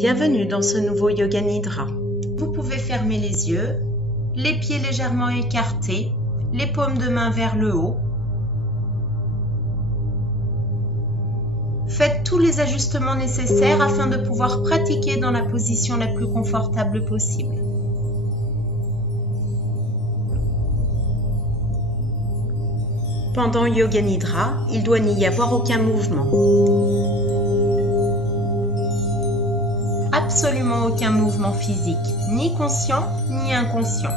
Bienvenue dans ce nouveau Yoga Nidra. Vous pouvez fermer les yeux, les pieds légèrement écartés, les paumes de main vers le haut. Faites tous les ajustements nécessaires afin de pouvoir pratiquer dans la position la plus confortable possible. Pendant Yoga Nidra, il doit n'y avoir aucun mouvement. Absolument aucun mouvement physique, ni conscient ni inconscient.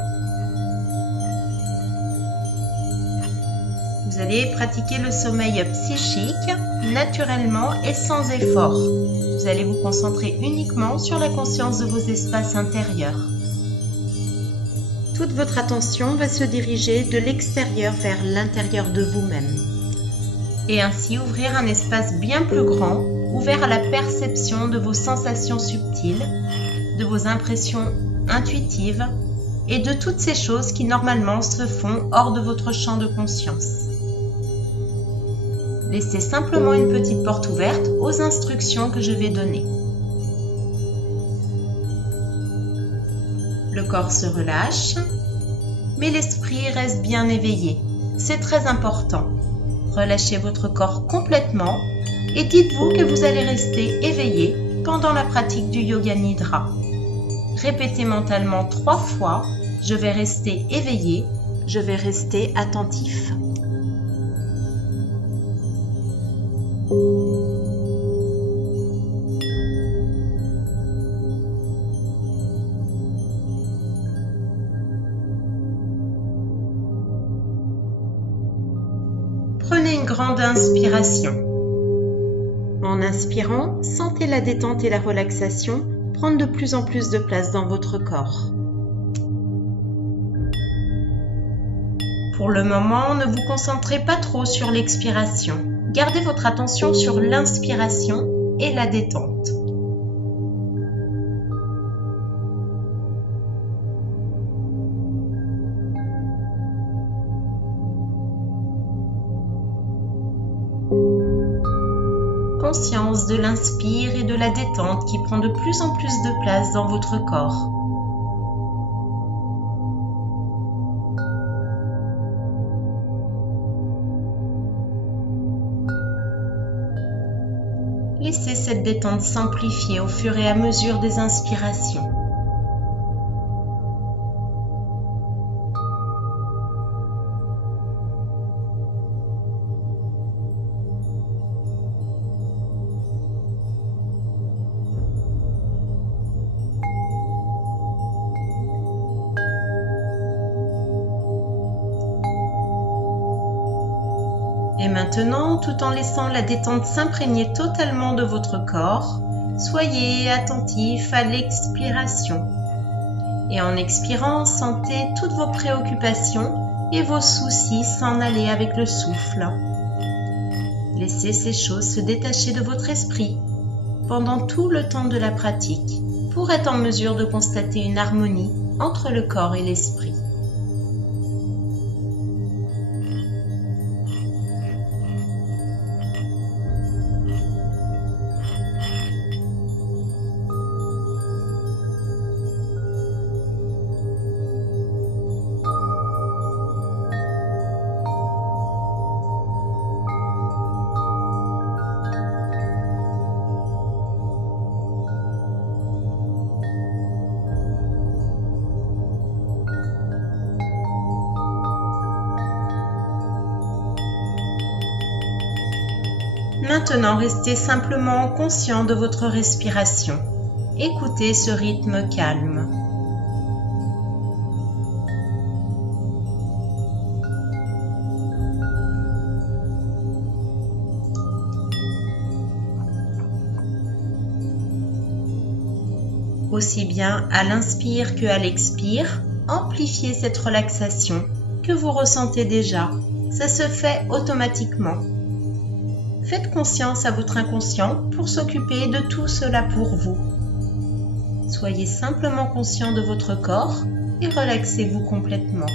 Vous allez pratiquer le sommeil psychique naturellement et sans effort. Vous allez vous concentrer uniquement sur la conscience de vos espaces intérieurs. Toute votre attention va se diriger de l'extérieur vers l'intérieur de vous-même. Et ainsi ouvrir un espace bien plus grand, ouvert à la perception de vos sensations subtiles, de vos impressions intuitives et de toutes ces choses qui normalement se font hors de votre champ de conscience. Laissez simplement une petite porte ouverte aux instructions que je vais donner. Le corps se relâche, mais l'esprit reste bien éveillé. C'est très important. Relâchez votre corps complètement et dites-vous que vous allez rester éveillé pendant la pratique du Yoga Nidra. Répétez mentalement 3 fois « Je vais rester éveillé, je vais rester attentif ». Prenez une grande inspiration. En inspirant, sentez la détente et la relaxation prendre de plus en plus de place dans votre corps. Pour le moment, ne vous concentrez pas trop sur l'expiration. Gardez votre attention sur l'inspiration et la détente. Conscience de l'inspire et de la détente qui prend de plus en plus de place dans votre corps. Laissez cette détente s'amplifier au fur et à mesure des inspirations. Et maintenant, tout en laissant la détente s'imprégner totalement de votre corps, soyez attentif à l'expiration. Et en expirant, sentez toutes vos préoccupations et vos soucis s'en aller avec le souffle. Laissez ces choses se détacher de votre esprit pendant tout le temps de la pratique pour être en mesure de constater une harmonie entre le corps et l'esprit. Maintenant, restez simplement conscient de votre respiration. Écoutez ce rythme calme. Aussi bien à l'inspire qu'à l'expire, amplifiez cette relaxation que vous ressentez déjà. Ça se fait automatiquement. Faites confiance à votre inconscient pour s'occuper de tout cela pour vous. Soyez simplement conscient de votre corps et relaxez-vous complètement.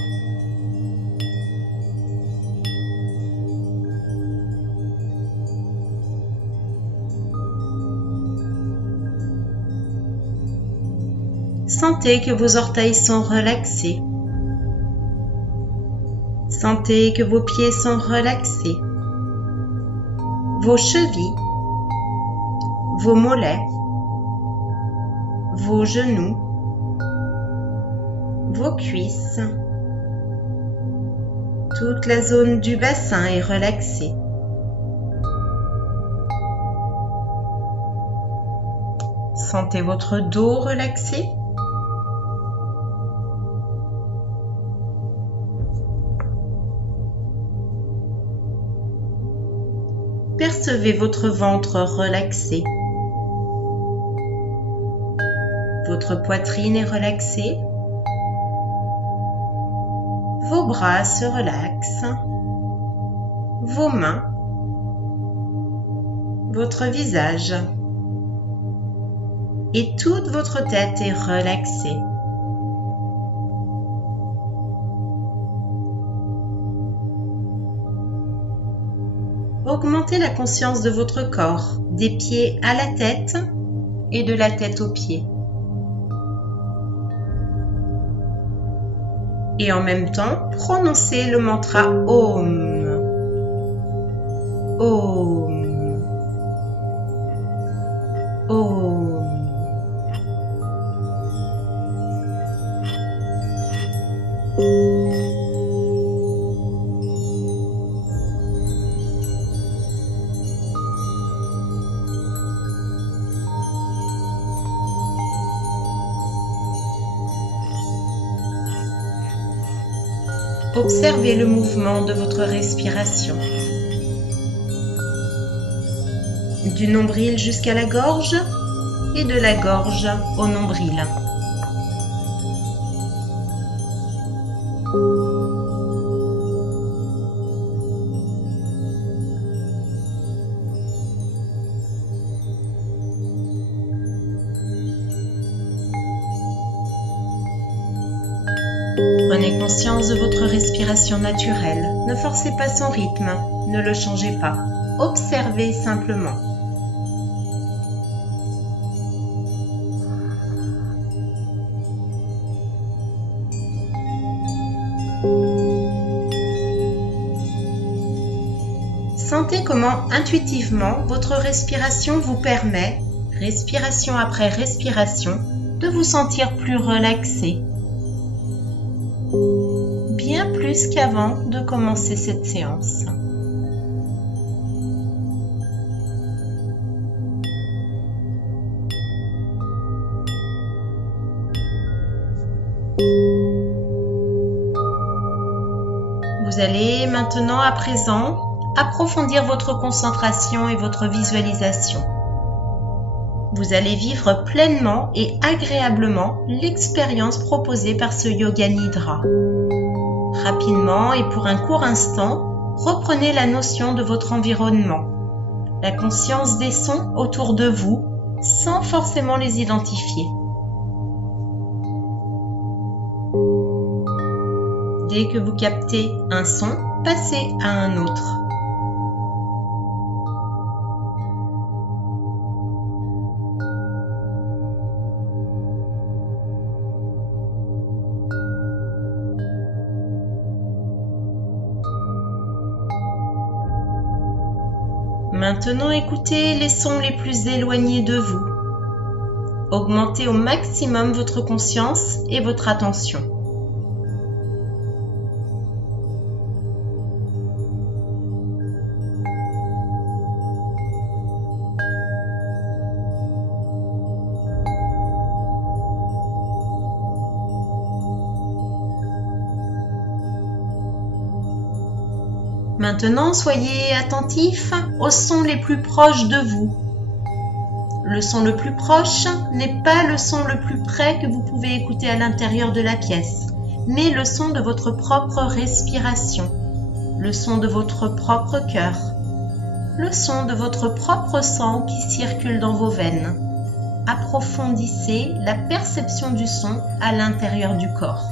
Sentez que vos orteils sont relaxés. Sentez que vos pieds sont relaxés. Vos chevilles, vos mollets, vos genoux, vos cuisses. Toute la zone du bassin est relaxée. Sentez votre dos relaxé. Percevez votre ventre relaxé. Votre poitrine est relaxée. Vos bras se relaxent. Vos mains. Votre visage. Et toute votre tête est relaxée. Augmentez la conscience de votre corps, des pieds à la tête et de la tête aux pieds. Et en même temps, prononcez le mantra Om. Om. Om. Observez le mouvement de votre respiration. Du nombril jusqu'à la gorge et de la gorge au nombril. Prenez conscience de votre respiration naturelle. Ne forcez pas son rythme, ne le changez pas. Observez simplement. Sentez comment intuitivement votre respiration vous permet, respiration après respiration, de vous sentir plus relaxé. Bien plus qu'avant de commencer cette séance. Vous allez maintenant à présent approfondir votre concentration et votre visualisation. Vous allez vivre pleinement et agréablement l'expérience proposée par ce Yoga Nidra. Rapidement et pour un court instant, reprenez la notion de votre environnement, la conscience des sons autour de vous, sans forcément les identifier. Dès que vous captez un son, passez à un autre. Maintenant, écoutez les sons les plus éloignés de vous. Augmentez au maximum votre conscience et votre attention. Maintenant, soyez attentifs aux sons les plus proches de vous. Le son le plus proche n'est pas le son le plus près que vous pouvez écouter à l'intérieur de la pièce, mais le son de votre propre respiration, le son de votre propre cœur, le son de votre propre sang qui circule dans vos veines. Approfondissez la perception du son à l'intérieur du corps.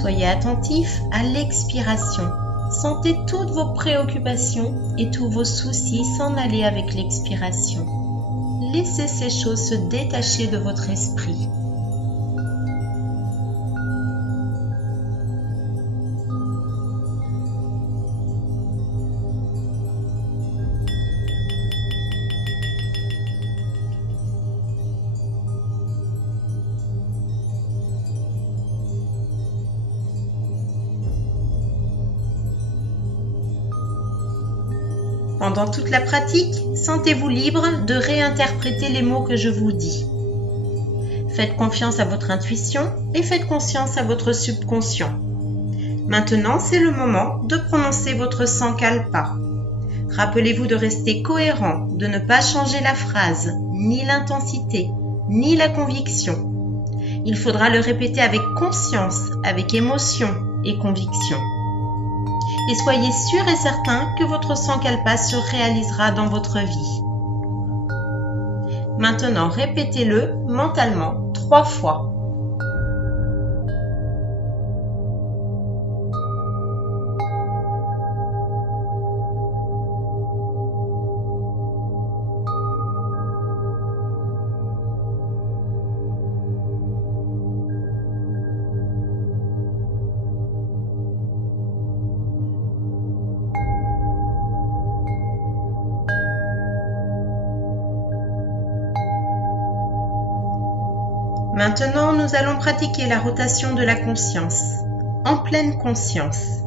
Soyez attentif à l'expiration. Sentez toutes vos préoccupations et tous vos soucis s'en aller avec l'expiration. Laissez ces choses se détacher de votre esprit. Pendant toute la pratique, sentez-vous libre de réinterpréter les mots que je vous dis. Faites confiance à votre intuition et faites confiance à votre subconscient. Maintenant, c'est le moment de prononcer votre sankalpa. Rappelez-vous de rester cohérent, de ne pas changer la phrase, ni l'intensité, ni la conviction. Il faudra le répéter avec conscience, avec émotion et conviction. Et soyez sûr et certain que votre sankalpa se réalisera dans votre vie. Maintenant, répétez-le mentalement 3 fois. Maintenant, nous allons pratiquer la rotation de la conscience, en pleine conscience.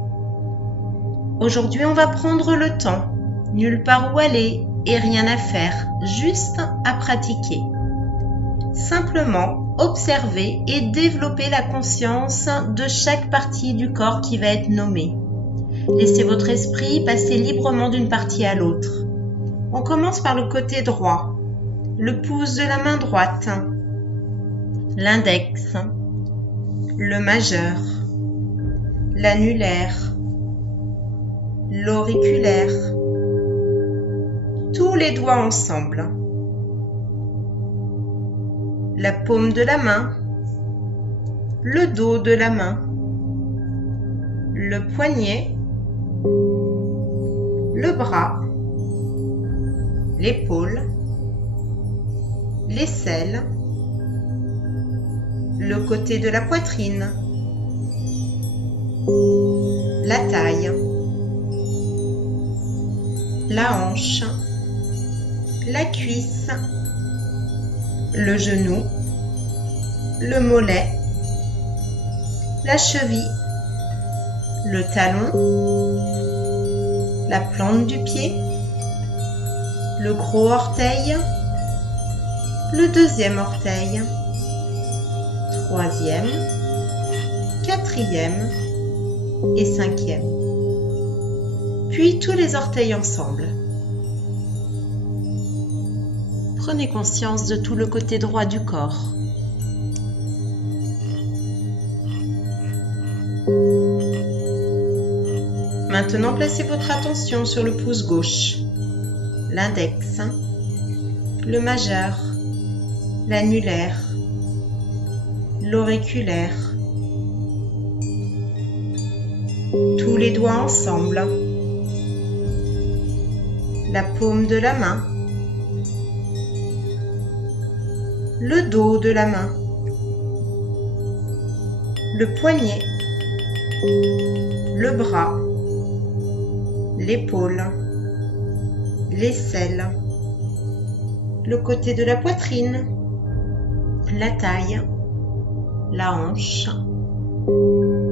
Aujourd'hui, on va prendre le temps, nulle part où aller et rien à faire, juste à pratiquer. Simplement, observer et développer la conscience de chaque partie du corps qui va être nommée. Laissez votre esprit passer librement d'une partie à l'autre. On commence par le côté droit, le pouce de la main droite, l'index, le majeur, l'annulaire, l'auriculaire, tous les doigts ensemble, la paume de la main, le dos de la main, le poignet, le bras, l'épaule, l'aisselle, le côté de la poitrine, la taille, la hanche, la cuisse, le genou, le mollet, la cheville, le talon, la plante du pied, le gros orteil, le deuxième orteil, troisième, quatrième et cinquième. Puis tous les orteils ensemble. Prenez conscience de tout le côté droit du corps. Maintenant, placez votre attention sur le pouce gauche, l'index, le majeur, l'annulaire, l'auriculaire, tous les doigts ensemble, la paume de la main, le dos de la main, le poignet, le bras, l'épaule, l'aisselle, le côté de la poitrine, la taille, la hanche,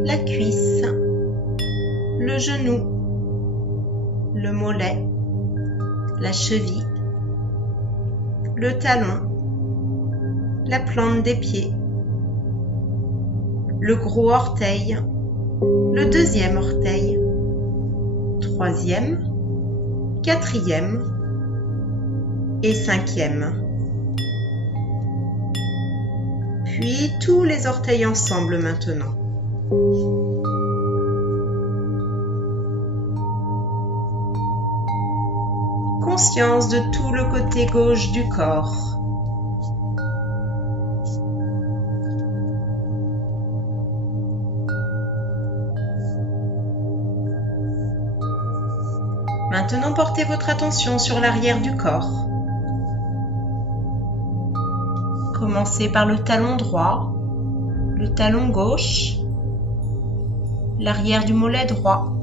la cuisse, le genou, le mollet, la cheville, le talon, la plante des pieds, le gros orteil, le deuxième orteil, troisième, quatrième et cinquième. Puis tous les orteils ensemble maintenant. Conscience de tout le côté gauche du corps. Maintenant, portez votre attention sur l'arrière du corps. Commencez par le talon droit, le talon gauche, l'arrière du mollet droit,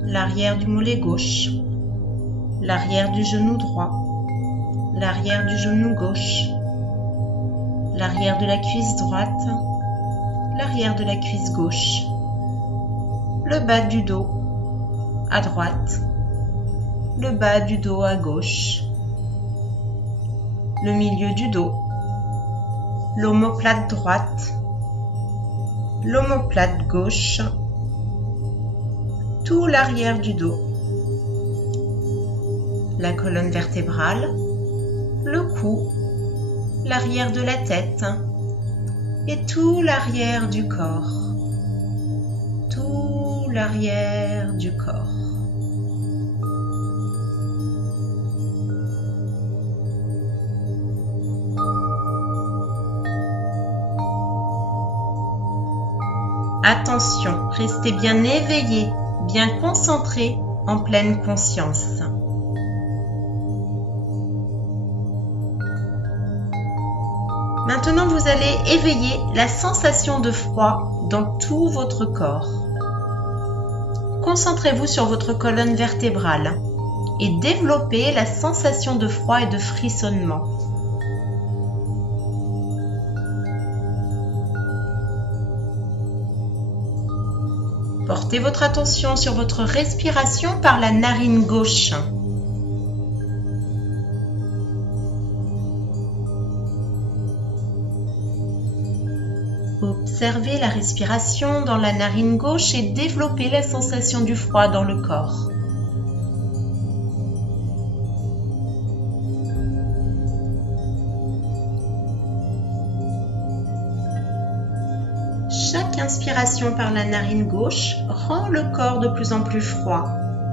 l'arrière du mollet gauche, l'arrière du genou droit, l'arrière du genou gauche, l'arrière de la cuisse droite, l'arrière de la cuisse gauche, le bas du dos à droite, le bas du dos à gauche, le milieu du dos, l'omoplate droite, l'omoplate gauche, tout l'arrière du dos, la colonne vertébrale, le cou, l'arrière de la tête et tout l'arrière du corps, tout l'arrière du corps. Attention, restez bien éveillé, bien concentré, en pleine conscience. Maintenant, vous allez éveiller la sensation de froid dans tout votre corps. Concentrez-vous sur votre colonne vertébrale et développez la sensation de froid et de frissonnement. Portez votre attention sur votre respiration par la narine gauche. Observez la respiration dans la narine gauche et développez la sensation du froid dans le corps. Chaque inspiration par la narine gauche rend le corps de plus en plus froid.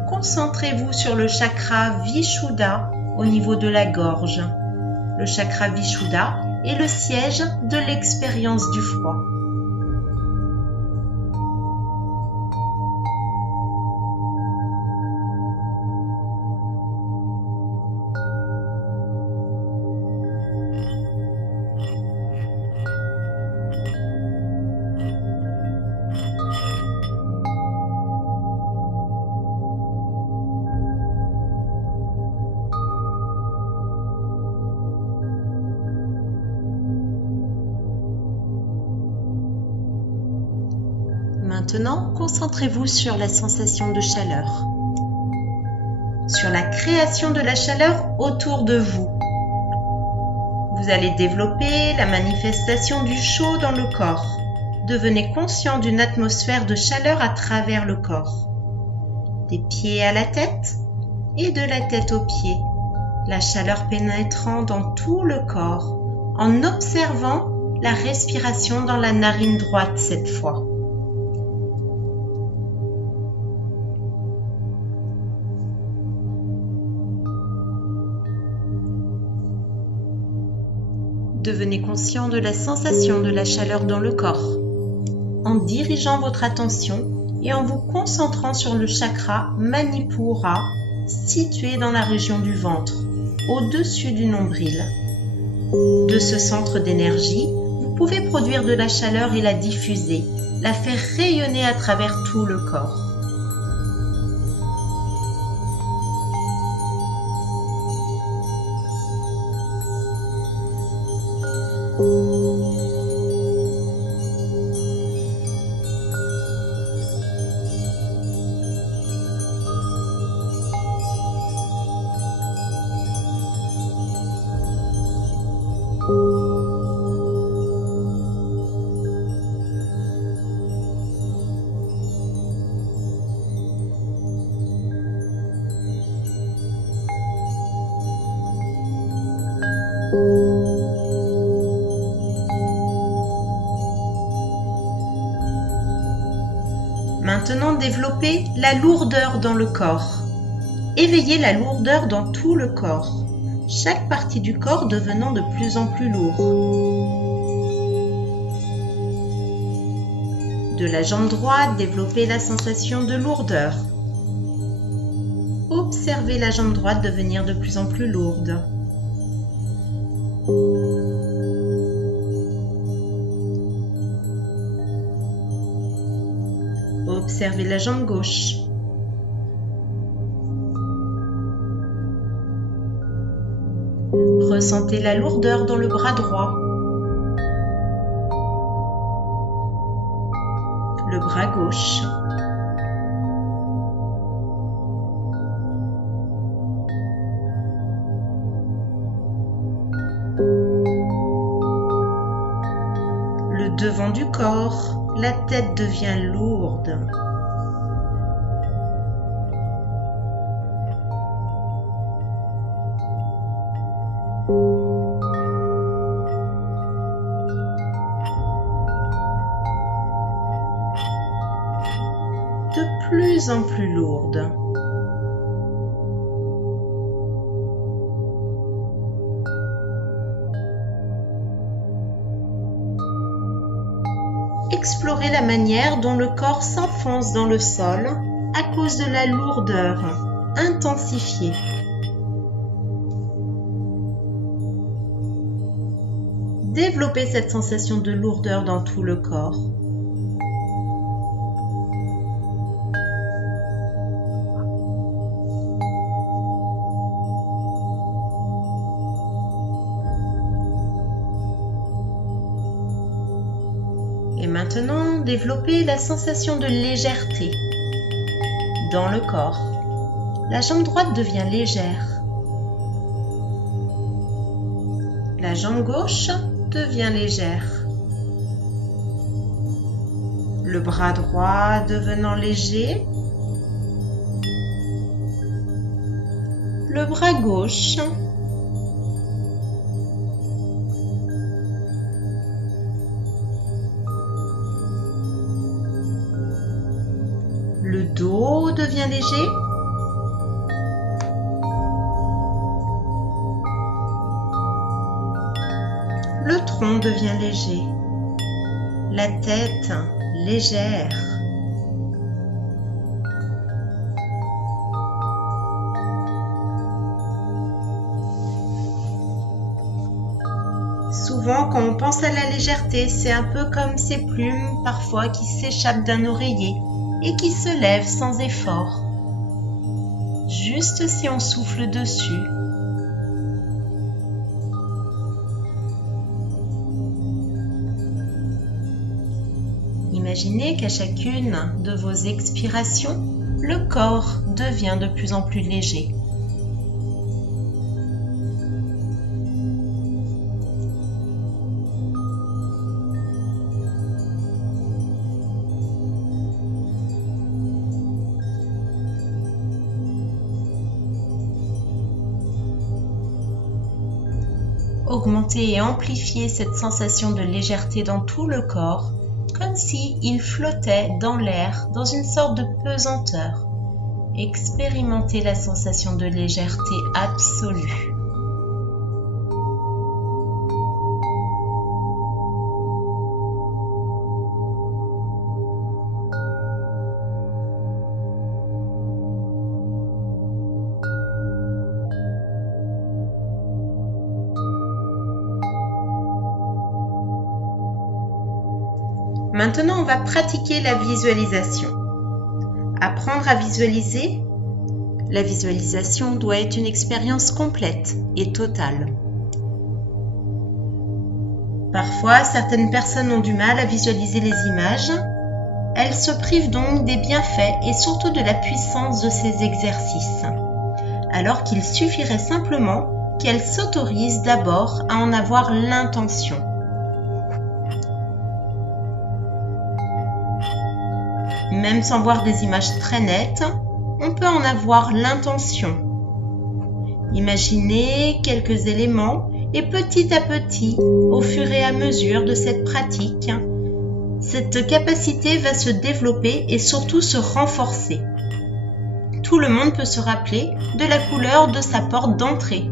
Concentrez-vous sur le chakra Vishuddha au niveau de la gorge. Le chakra Vishuddha est le siège de l'expérience du froid. Maintenant, concentrez-vous sur la sensation de chaleur, sur la création de la chaleur autour de vous. Vous allez développer la manifestation du chaud dans le corps. Devenez conscient d'une atmosphère de chaleur à travers le corps. Des pieds à la tête et de la tête aux pieds. La chaleur pénétrant dans tout le corps en observant la respiration dans la narine droite cette fois. Devenez conscient de la sensation de la chaleur dans le corps, en dirigeant votre attention et en vous concentrant sur le chakra Manipura, situé dans la région du ventre, au-dessus du nombril. De ce centre d'énergie, vous pouvez produire de la chaleur et la diffuser, la faire rayonner à travers tout le corps. Maintenant, développez la lourdeur dans le corps. Éveillez la lourdeur dans tout le corps, chaque partie du corps devenant de plus en plus lourd. De la jambe droite, développez la sensation de lourdeur. observez la jambe droite devenir de plus en plus lourde. Observez la jambe gauche. Ressentez la lourdeur dans le bras droit. Le bras gauche. Le devant du corps, la tête devient lourde. De plus en plus lourde. Explorez la manière dont le corps s'enfonce dans le sol à cause de la lourdeur intensifiée. Développez cette sensation de lourdeur dans tout le corps. Et maintenant, développez la sensation de légèreté dans le corps. La jambe droite devient légère. La jambe gauche devient légère. Le bras droit devenant léger. Le bras gauche. Le dos devient léger. Le tronc devient léger. La tête légère. Souvent, quand on pense à la légèreté, c'est un peu comme ces plumes parfois qui s'échappent d'un oreiller et qui se lèvent sans effort, juste si on souffle dessus. Imaginez qu'à chacune de vos expirations, le corps devient de plus en plus léger. Augmentez et amplifiez cette sensation de légèreté dans tout le corps, comme s'il flottait dans l'air, dans une sorte de pesanteur. Expérimentez la sensation de légèreté absolue. Maintenant, on va pratiquer la visualisation. Apprendre à visualiser. La visualisation doit être une expérience complète et totale. Parfois, certaines personnes ont du mal à visualiser les images. Elles se privent donc des bienfaits et surtout de la puissance de ces exercices, alors qu'il suffirait simplement qu'elles s'autorisent d'abord à en avoir l'intention. Même sans voir des images très nettes, on peut en avoir l'intention. Imaginez quelques éléments et petit à petit, au fur et à mesure de cette pratique, cette capacité va se développer et surtout se renforcer. Tout le monde peut se rappeler de la couleur de sa porte d'entrée,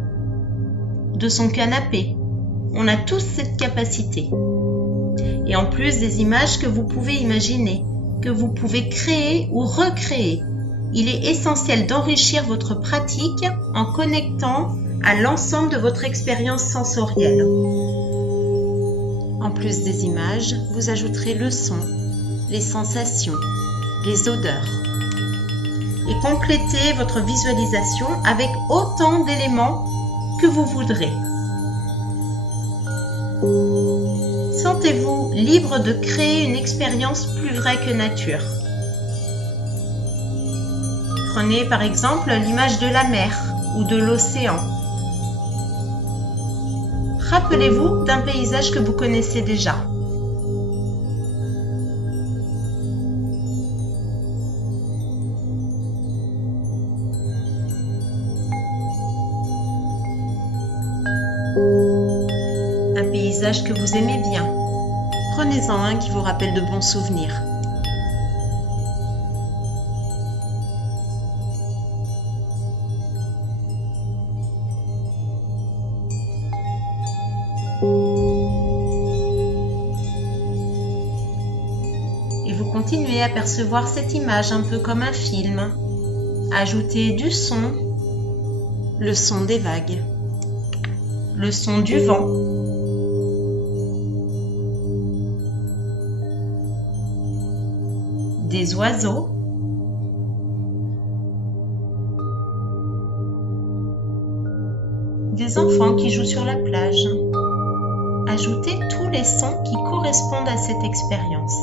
de son canapé. On a tous cette capacité. Et en plus des images que vous pouvez imaginer, que vous pouvez créer ou recréer. il est essentiel d'enrichir votre pratique en connectant à l'ensemble de votre expérience sensorielle. En plus des images, vous ajouterez le son, les sensations, les odeurs. Et complétez votre visualisation avec autant d'éléments que vous voudrez. Sentez-vous libre de créer une expérience plus vraie que nature. Prenez par exemple l'image de la mer ou de l'océan. Rappelez-vous d'un paysage que vous connaissez déjà. Un paysage que vous aimez bien. Prenez-en un qui vous rappelle de bons souvenirs. Et vous continuez à percevoir cette image un peu comme un film. Ajoutez du son, le son des vagues, le son du vent, des oiseaux, des enfants qui jouent sur la plage. Ajoutez tous les sons qui correspondent à cette expérience.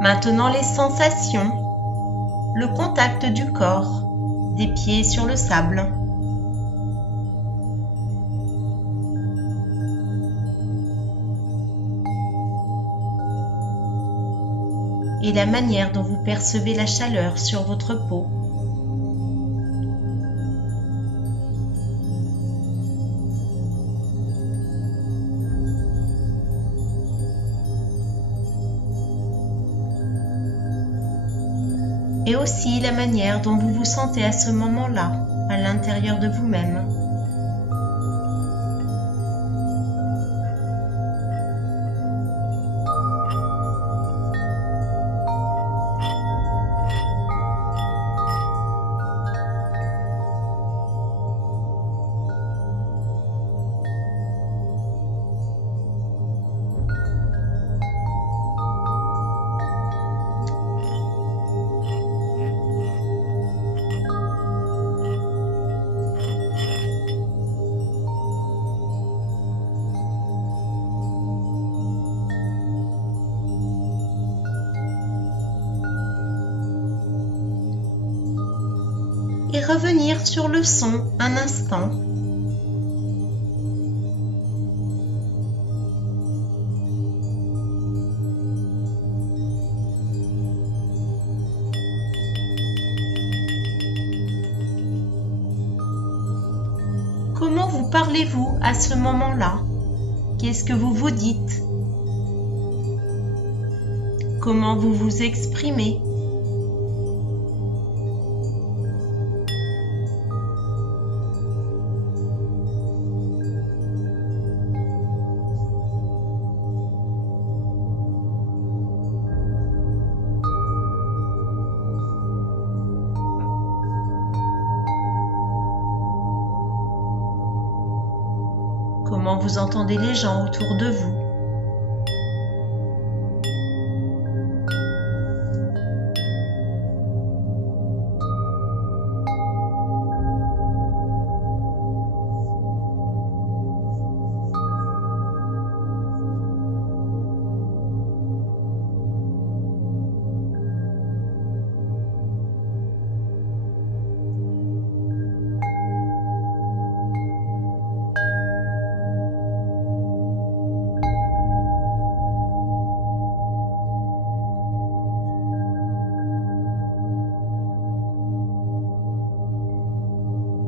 Maintenant les sensations, le contact du corps, des pieds sur le sable. Et la manière dont vous percevez la chaleur sur votre peau. Et aussi la manière dont vous vous sentez à ce moment-là, à l'intérieur de vous-même. Et revenir sur le son un instant. Comment vous parlez-vous à ce moment-là? Qu'est-ce que vous vous dites? Comment vous vous exprimez? Comment vous entendez les gens autour de vous?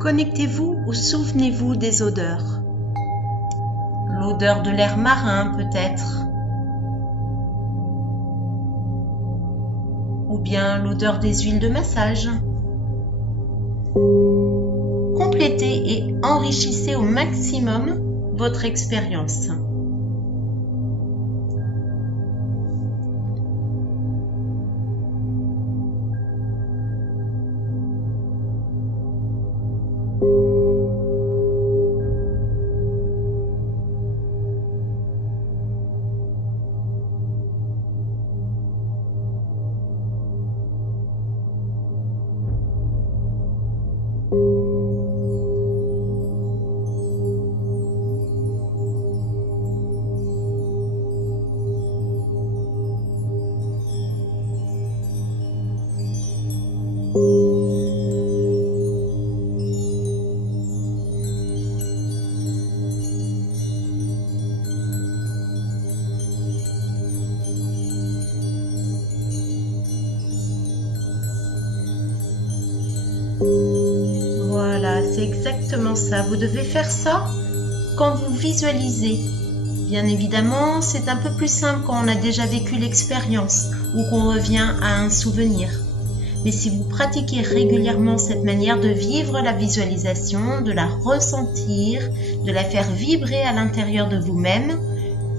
Connectez-vous ou souvenez-vous des odeurs. L'odeur de l'air marin peut-être, ou bien l'odeur des huiles de massage. Complétez et enrichissez au maximum votre expérience. Voilà, c'est exactement ça. Vous devez faire ça quand vous visualisez. Bien évidemment, c'est un peu plus simple quand on a déjà vécu l'expérience ou qu'on revient à un souvenir. Mais si vous pratiquez régulièrement cette manière de vivre la visualisation, de la ressentir, de la faire vibrer à l'intérieur de vous-même,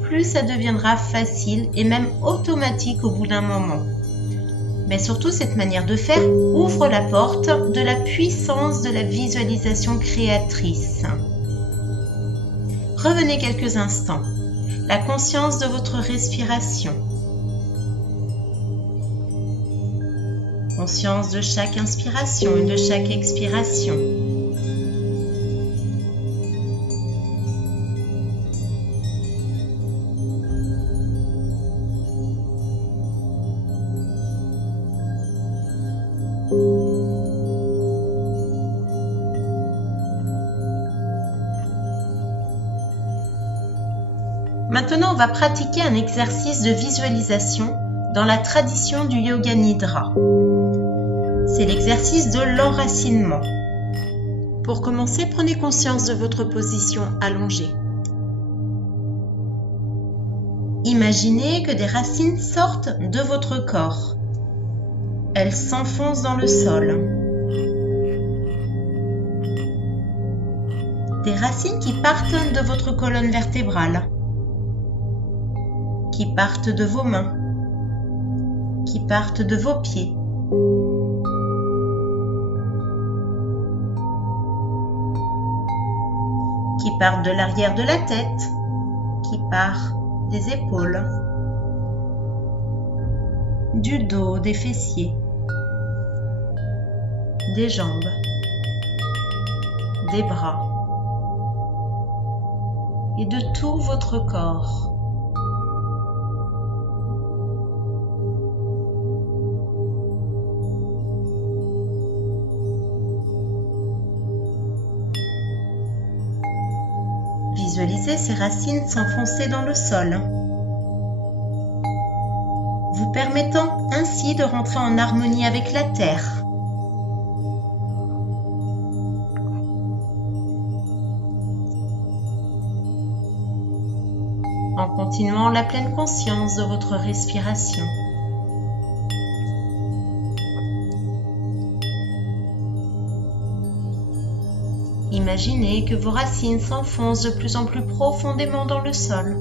plus ça deviendra facile et même automatique au bout d'un moment. Mais surtout, cette manière de faire ouvre la porte de la puissance de la visualisation créatrice. Revenez quelques instants. La conscience de votre respiration. Conscience de chaque inspiration et de chaque expiration. Maintenant, on va pratiquer un exercice de visualisation dans la tradition du Yoga Nidra. C'est l'exercice de l'enracinement. Pour commencer, prenez conscience de votre position allongée. Imaginez que des racines sortent de votre corps. Elles s'enfoncent dans le sol. Des racines qui partent de votre colonne vertébrale, qui partent de vos mains, qui partent de vos pieds. Qui partent de l'arrière de la tête, qui part des épaules, du dos, des fessiers, des jambes, des bras et de tout votre corps. Visualisez ces racines s'enfoncer dans le sol, vous permettant ainsi de rentrer en harmonie avec la terre. En continuant la pleine conscience de votre respiration. Imaginez que vos racines s'enfoncent de plus en plus profondément dans le sol.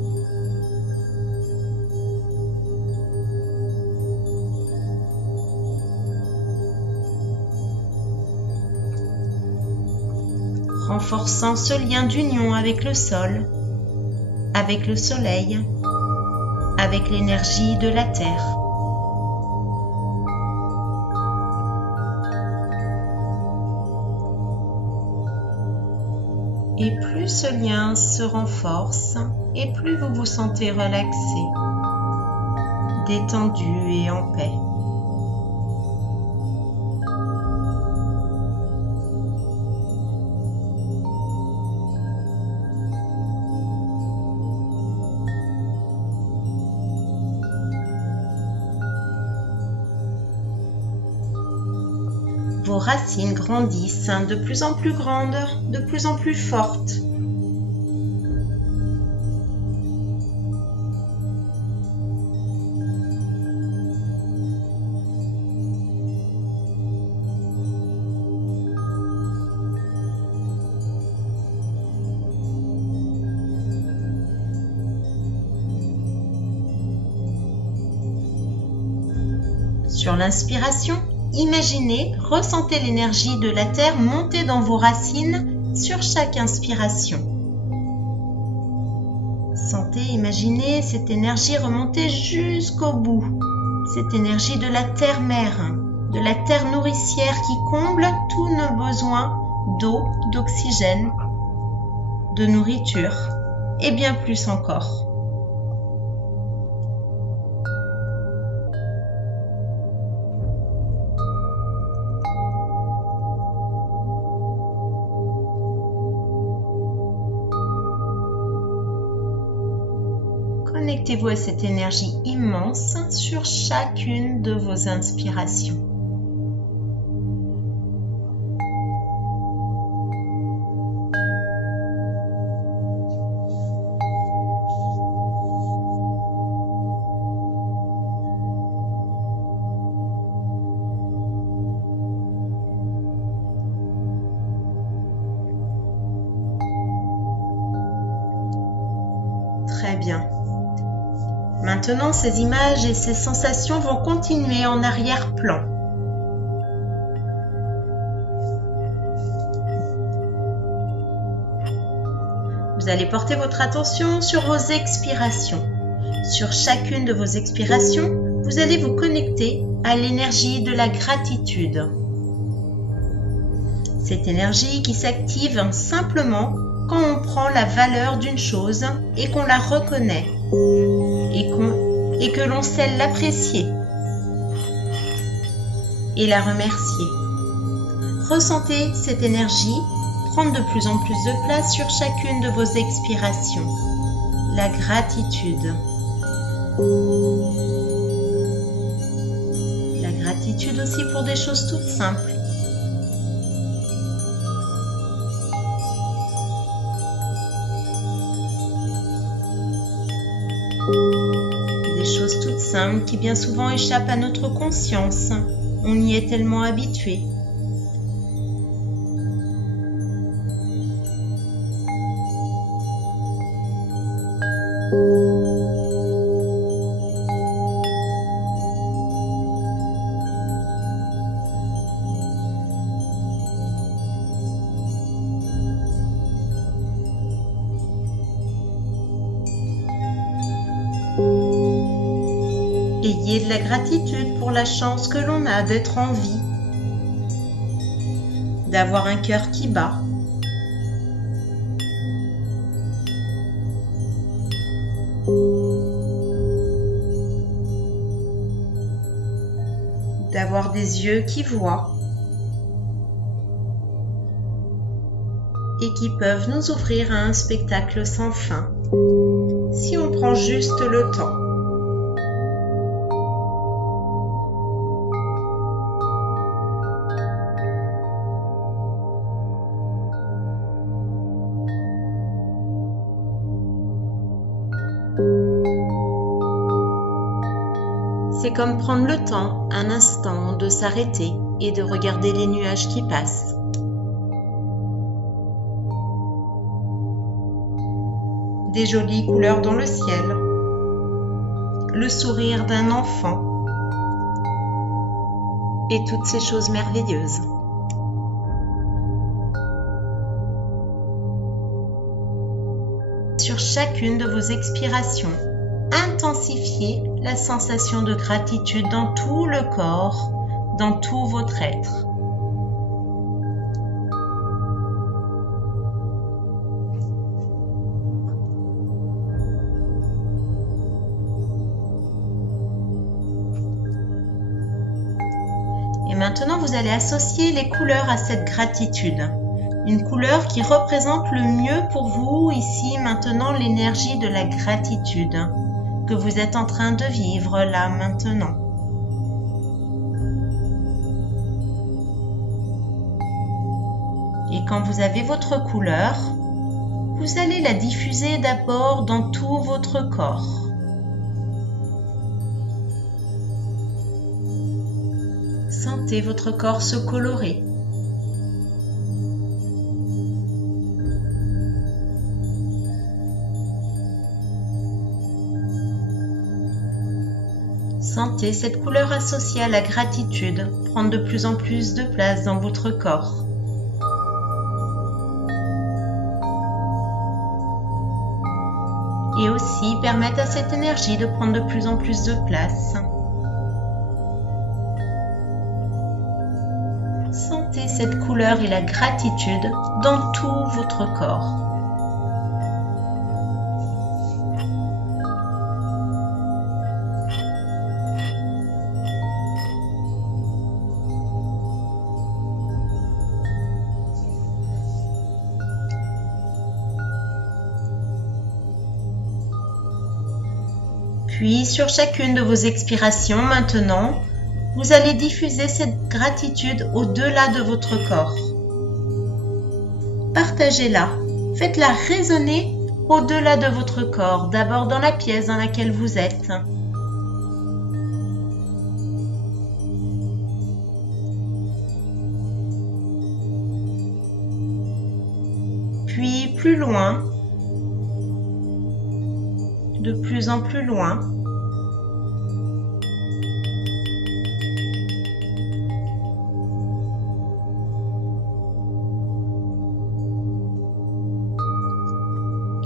Renforçant ce lien d'union avec le sol, avec le soleil, avec l'énergie de la terre. Et plus ce lien se renforce, et plus vous vous sentez relaxé, détendu et en paix. vos racines grandissent, de plus en plus grandes, de plus en plus fortes. Sur l'inspiration, imaginez, ressentez l'énergie de la Terre monter dans vos racines sur chaque inspiration. Sentez, imaginez cette énergie remonter jusqu'au bout. Cette énergie de la Terre-Mère, de la Terre nourricière qui comble tous nos besoins d'eau, d'oxygène, de nourriture et bien plus encore. Connectez-vous à cette énergie immense sur chacune de vos inspirations. Très bien. Maintenant, ces images et ces sensations vont continuer en arrière-plan. Vous allez porter votre attention sur vos expirations. Sur chacune de vos expirations, vous allez vous connecter à l'énergie de la gratitude. Cette énergie qui s'active simplement quand on prend la valeur d'une chose et qu'on la reconnaît. Et que l'on sait l'apprécier et la remercier. Ressentez cette énergie prendre de plus en plus de place sur chacune de vos expirations. La gratitude. La gratitude aussi pour des choses toutes simples. Des choses toutes simples qui bien souvent échappent à notre conscience. On y est tellement habitué. Ayez de la gratitude pour la chance que l'on a d'être en vie, d'avoir un cœur qui bat, d'avoir des yeux qui voient et qui peuvent nous ouvrir à un spectacle sans fin, si on prend juste le temps. C'est comme prendre le temps, un instant, de s'arrêter et de regarder les nuages qui passent. Des jolies couleurs dans le ciel, le sourire d'un enfant et toutes ces choses merveilleuses. Sur chacune de vos expirations, intensifiez la sensation de gratitude dans tout le corps, dans tout votre être. Et maintenant, vous allez associer les couleurs à cette gratitude. Une couleur qui représente le mieux pour vous, ici, maintenant, l'énergie de la gratitude que vous êtes en train de vivre là, maintenant. quand vous avez votre couleur, vous allez la diffuser d'abord dans tout votre corps. Sentez votre corps se colorer. Sentez cette couleur associée à la gratitude prendre de plus en plus de place dans votre corps. Et aussi permettre à cette énergie de prendre de plus en plus de place. Sentez cette couleur et la gratitude dans tout votre corps. Puis, sur chacune de vos expirations, maintenant, vous allez diffuser cette gratitude au-delà de votre corps. Partagez-la, faites-la résonner au-delà de votre corps, d'abord dans la pièce dans laquelle vous êtes. Puis, plus loin, de plus en plus loin.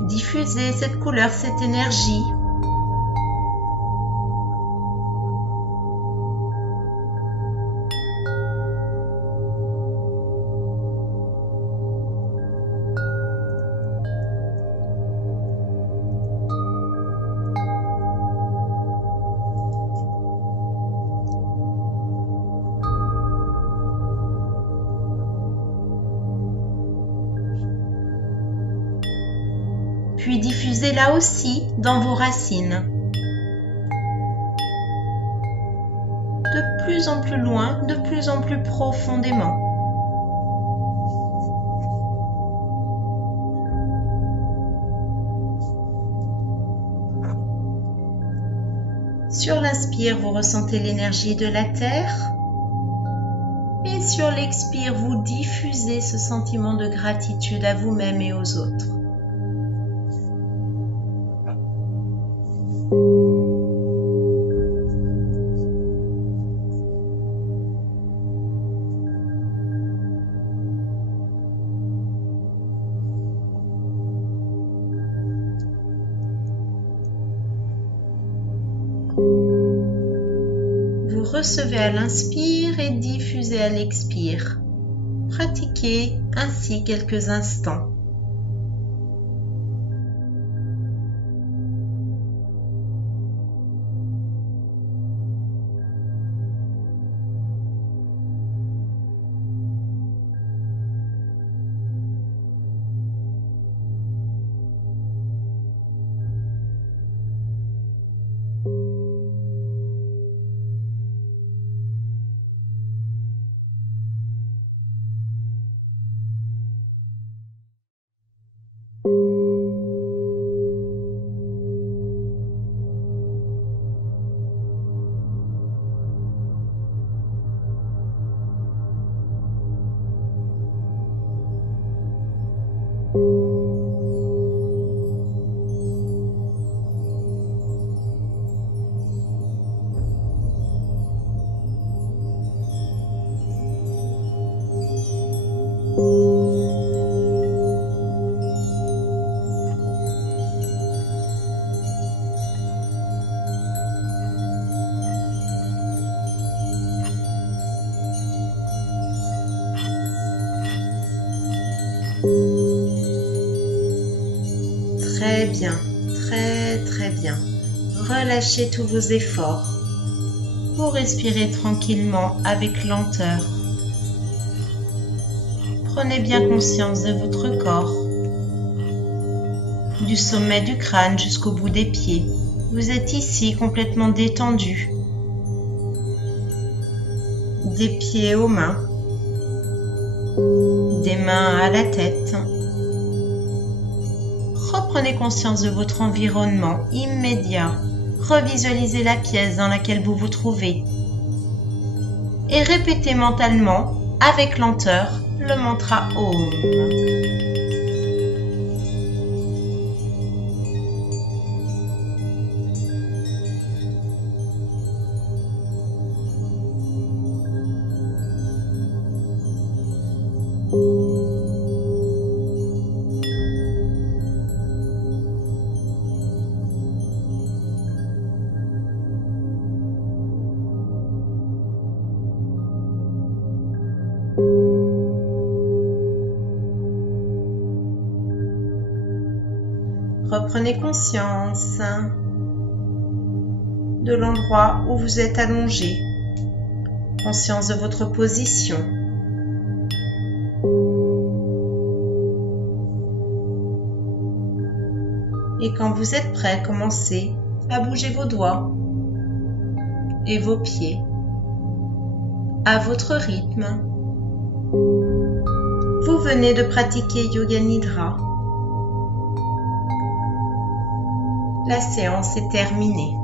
Diffusez cette couleur, cette énergie. Puis diffusez-la aussi dans vos racines. De plus en plus loin, de plus en plus profondément. Sur l'inspire, vous ressentez l'énergie de la terre. Et sur l'expire, vous diffusez ce sentiment de gratitude à vous-même et aux autres. Vous recevez à l'inspire et diffusez à l'expire. Pratiquez ainsi quelques instants. Très bien, très bien. Relâchez tous vos efforts. Vous respirez tranquillement avec lenteur. Prenez bien conscience de votre corps, du sommet du crâne jusqu'au bout des pieds. Vous êtes ici complètement détendu, des pieds aux mains, des mains à la tête. Reprenez conscience de votre environnement immédiat. Revisualisez la pièce dans laquelle vous vous trouvez. Et répétez mentalement, avec lenteur, le mantra OM. Reprenez conscience de l'endroit où vous êtes allongé, conscience de votre position. Et quand vous êtes prêt, commencez à bouger vos doigts et vos pieds à votre rythme. Vous venez de pratiquer Yoga Nidra. La séance est terminée.